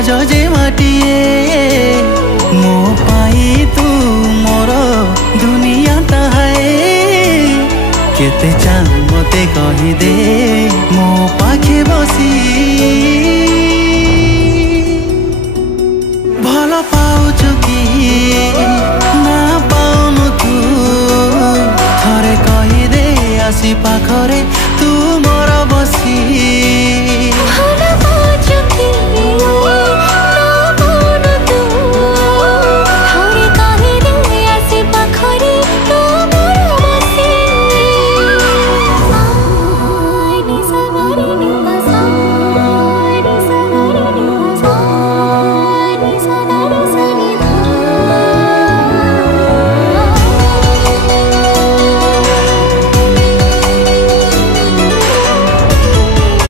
कागज जे माटिए मो पाई तू मोर दुनियाटा है केते चाह मते कही दे मो